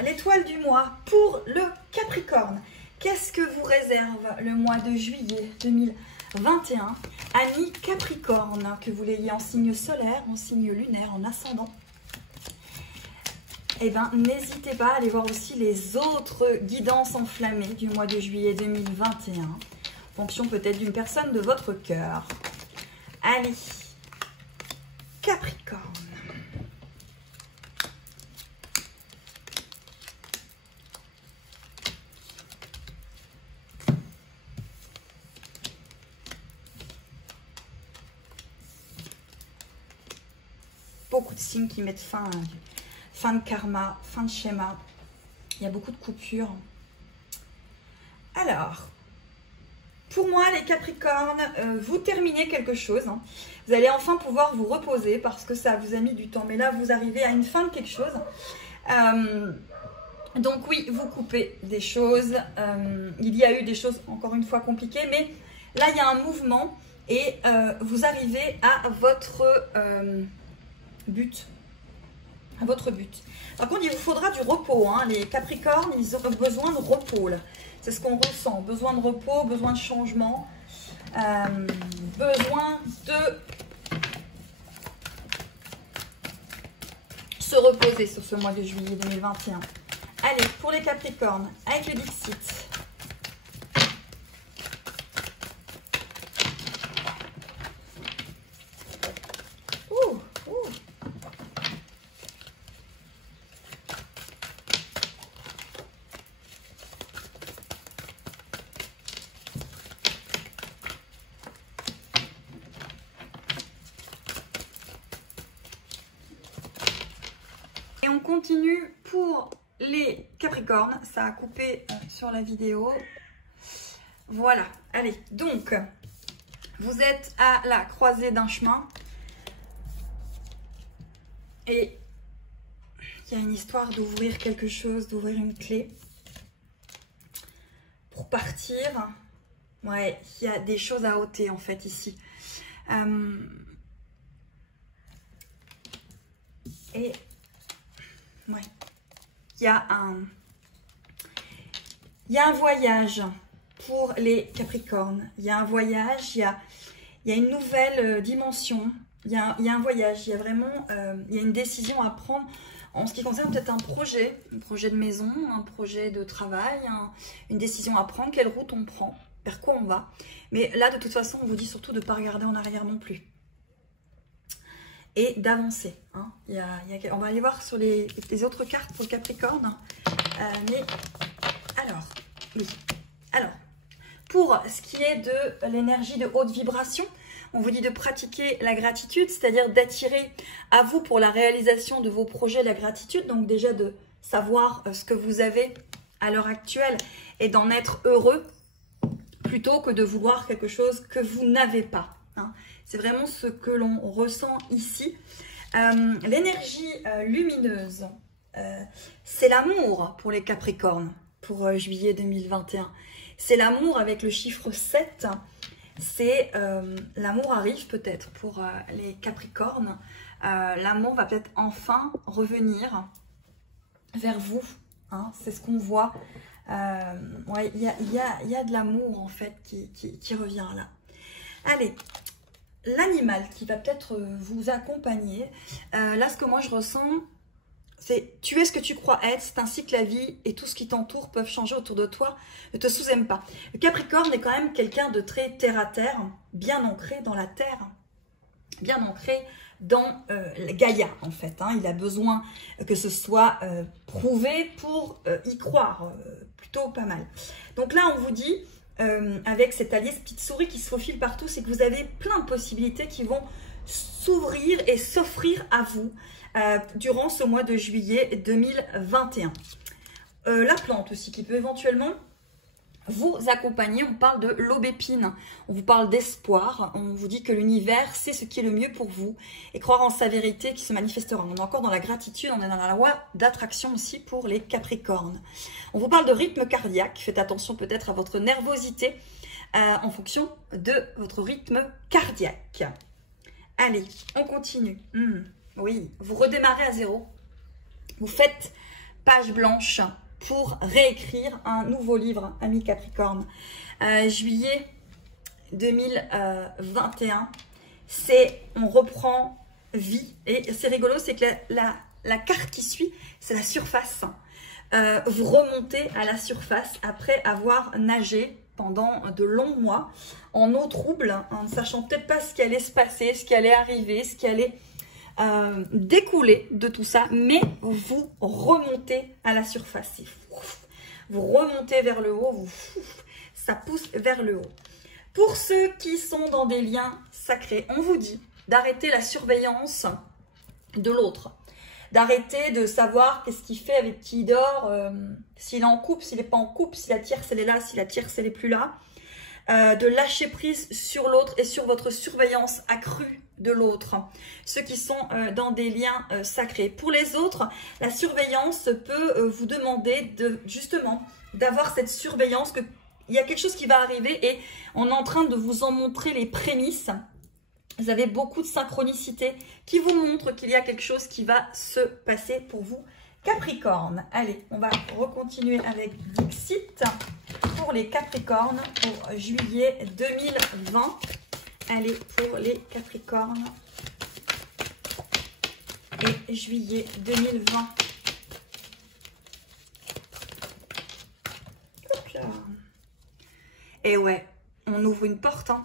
l'étoile du mois pour le Capricorne. Qu'est-ce que vous réserve le mois de juillet 2021? Amis Capricorne, que vous l'ayez en signe solaire, en signe lunaire, en ascendant. Eh bien, n'hésitez pas à aller voir aussi les autres guidances enflammées du mois de juillet 2021, en fonction peut-être d'une personne de votre cœur. Allez, Capricorne. Beaucoup de signes qui mettent fin de karma, fin de schéma. Il y a beaucoup de coupures. Alors, pour moi, les Capricornes, vous terminez quelque chose. Hein. Vous allez enfin pouvoir vous reposer parce que ça vous a mis du temps. Mais là, vous arrivez à une fin de quelque chose. Donc oui, vous coupez des choses. Il y a eu des choses, encore une fois, compliquées. Mais là, il y a un mouvement et vous arrivez à votre but. À votre but. Par contre, il vous faudra du repos. Hein. Les Capricornes, ils ont besoin de repos. C'est ce qu'on ressent. Besoin de repos, besoin de changement. Besoin de se reposer sur ce mois de juillet 2021. Allez, pour les Capricornes, avec le Dixit. Et on continue pour les Capricornes. Ça a coupé sur la vidéo. Voilà. Allez, donc, vous êtes à la croisée d'un chemin. Et il y a une histoire d'ouvrir quelque chose, d'ouvrir une clé. Pour partir, ouais, il y a des choses à ôter en fait ici. Et ouais, il y a un voyage pour les Capricornes. Il y a un voyage, il y a une nouvelle dimension. Il y a un voyage, il y a vraiment il y a une décision à prendre en ce qui concerne peut-être un projet de maison, un projet de travail, une décision à prendre, quelle route on prend, vers quoi on va. Mais là, de toute façon, on vous dit surtout de ne pas regarder en arrière non plus. Et d'avancer. Hein. On va aller voir sur les autres cartes pour le Capricorne. Mais alors, oui. Alors, pour ce qui est de l'énergie de haute vibration, on vous dit de pratiquer la gratitude, c'est-à-dire d'attirer à vous pour la réalisation de vos projets la gratitude. Donc déjà de savoir ce que vous avez à l'heure actuelle et d'en être heureux plutôt que de vouloir quelque chose que vous n'avez pas. Hein. C'est vraiment ce que l'on ressent ici. L'énergie lumineuse, c'est l'amour pour les Capricornes pour juillet 2021. C'est l'amour avec le chiffre 7. C'est l'amour arrive peut-être pour les Capricornes. L'amour va peut-être enfin revenir vers vous. Hein, c'est ce qu'on voit. Ouais, il y a de l'amour en fait qui revient là. Allez, l'animal qui va peut-être vous accompagner. Là, ce que moi je ressens, c'est tu es ce que tu crois être, c'est ainsi que la vie et tout ce qui t'entoure peuvent changer autour de toi. Ne te sous-aime pas. Le Capricorne est quand même quelqu'un de très terre-à-terre, bien ancré dans la terre, bien ancré dans Gaïa en fait. Hein. Il a besoin que ce soit prouvé pour y croire, plutôt pas mal. Donc là, on vous dit, avec cette alliée, cette petite souris qui se faufile partout, c'est que vous avez plein de possibilités qui vont s'ouvrir et s'offrir à vous durant ce mois de juillet 2021. La plante aussi qui peut éventuellement vous accompagner. On parle de l'aubépine, on vous parle d'espoir, on vous dit que l'univers sait ce qui est le mieux pour vous et croire en sa vérité qui se manifestera. On est encore dans la gratitude, on est dans la loi d'attraction aussi pour les Capricornes. On vous parle de rythme cardiaque, faites attention peut-être à votre nervosité en fonction de votre rythme cardiaque. Allez, on continue. Oui, vous redémarrez à zéro. Vous faites page blanche pour réécrire un nouveau livre, amis Capricorne. Juillet 2021, on reprend vie. Et c'est rigolo, c'est que la carte qui suit, c'est la surface. Vous remontez à la surface après avoir nagé pendant de longs mois en eau trouble, en ne sachant peut-être pas ce qui allait se passer, ce qui allait arriver, ce qui allait découler de tout ça, mais vous remontez à la surface. Vous remontez vers le haut, ça pousse vers le haut. Pour ceux qui sont dans des liens sacrés, on vous dit d'arrêter la surveillance de l'autre, d'arrêter de savoir qu'est-ce qu'il fait, avec qui il dort, s'il est en couple, s'il n'est pas en couple, si la tierce elle est là, si la tierce elle n'est plus là, de lâcher prise sur l'autre et sur votre surveillance accrue de l'autre, ceux qui sont dans des liens sacrés. Pour les autres, la surveillance peut vous demander justement d'avoir cette surveillance, qu'il y a quelque chose qui va arriver et on est en train de vous en montrer les prémices. Vous avez beaucoup de synchronicité qui vous montre qu'il y a quelque chose qui va se passer pour vous, Capricorne. Allez, on va recontinuer avec Dixit pour les Capricornes pour juillet 2020. Allez, pour les Capricornes et juillet 2020. Hop là. Et ouais, on ouvre une porte, hein.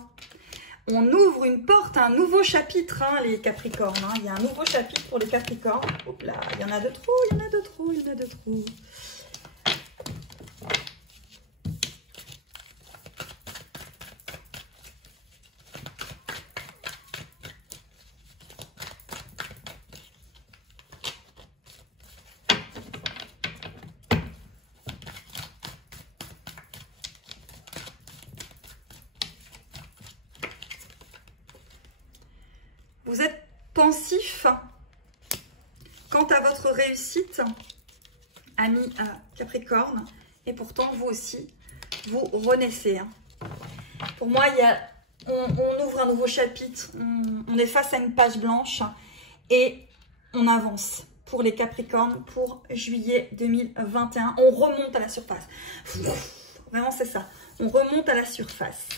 On ouvre une porte, un nouveau chapitre, hein, les Capricornes. Hein. Il y a un nouveau chapitre pour les Capricornes. Hop là, il y en a de trop, il y en a de trop, il y en a de trop. Vous êtes pensif quant à votre réussite, amis Capricorne, et pourtant vous aussi, vous renaissez. Hein. Pour moi, on ouvre un nouveau chapitre, on est face à une page blanche et on avance pour les Capricornes pour juillet 2021. On remonte à la surface. Vraiment, c'est ça. On remonte à la surface.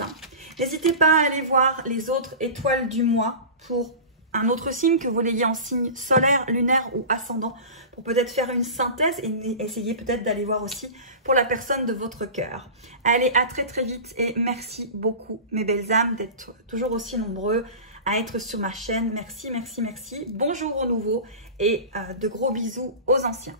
N'hésitez pas à aller voir les autres étoiles du mois pour un autre signe, que vous l'ayez en signe solaire, lunaire ou ascendant, pour peut-être faire une synthèse et essayer peut-être d'aller voir aussi pour la personne de votre cœur. Allez, à très très vite et merci beaucoup mes belles âmes d'être toujours aussi nombreux à être sur ma chaîne. Merci, merci, merci. Bonjour aux nouveaux et de gros bisous aux anciens.